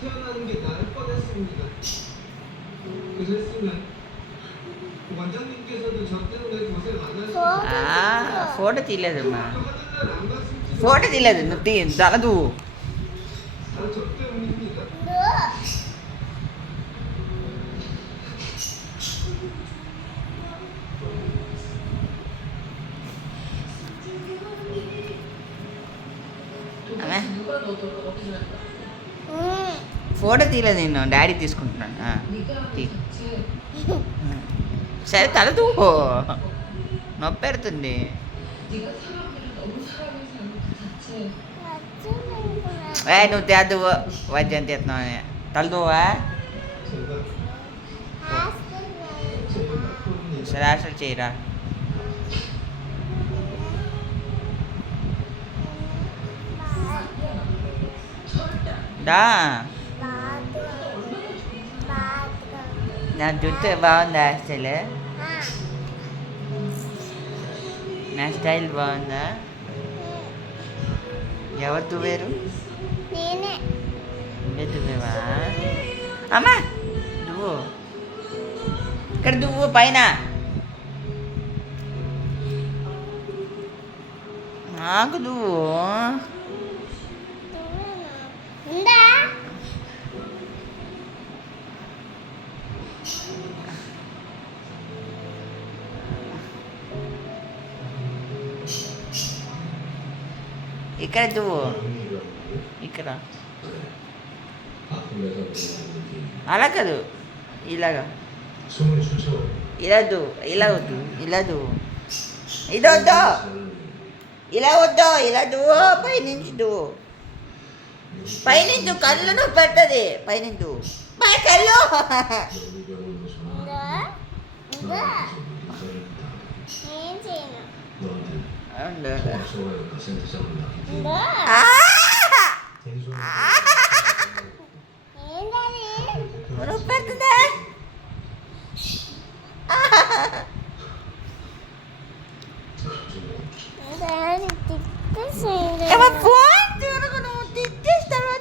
태어나는 게 나을 뻔했습니다. 그랬으면 원장님께서도 저 때문에 고생 안 하셨을 photo తీయలేదమ్మా 하늘날 안 갔을지 photo తీయలేదు నువ్వు తలదు 저 때문입니다. 누가 너도 어떻게 할 거야? Photo తీయలేదు నేను డాడీ తీసుకుంటున్నాను 네가 తీ. 같이 సరే తలదు నొప్పి పెడుతుంది 네가 사람들을 너무 사랑해서 하는 그 자체 నువ్వు తేద్దు వైద్యం తీస్తున్నావు తలదువా సరే అసలు చేయరా దా నా జుట్టు బాగుందా అసలు నా స్టైల్ బాగుందా ఎవరు దువ్వేరు నువ్వే దువ్వేవా అమ్మా దువ్వు ఇక్కడ దువ్వు పైన నాకు దువ్వు ఇక్కడ దువ్వు ఇక్కడ అలా కాదు ఇలాగా ఇలా దువ్వు ఇలా వద్దు ఇలా దువ్వు ఇది వద్దు ఇలా వద్దు ఇలా దువ్వు పైనుంచి దువ్వు పైనుంచి కళ్ళు నువ్వు పెట్టది పైనుంచి మా కళ్ళు నొప్పి పెడుతుందా ఫోన్ చూడకు నువ్వు తిట్టేస్తావు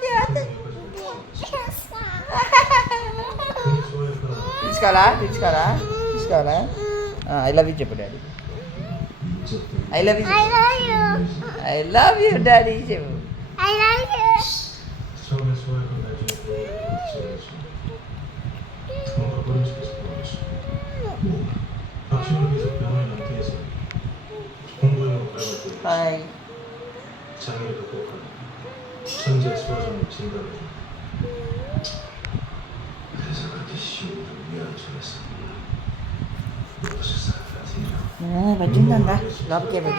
తీసుకోవాలా ఐ లవ్ యూ చెప్పు daddy I love you I love you daddy చెప్పు 처음에 소화하고 나중에 보여줘야지. 뭔가 버리고 싶어서 버렸어. 박신을 위해서 병원에 남게 해서 공부용으로 가려고 హాయ్ 장애를 극복하고 천재 소화장을 진단해줘. 그래서 그렇게 쉬운 위안을 전했어. 무엇을 살아가지? బజ్జిందందా లోపలికే బజ్జింది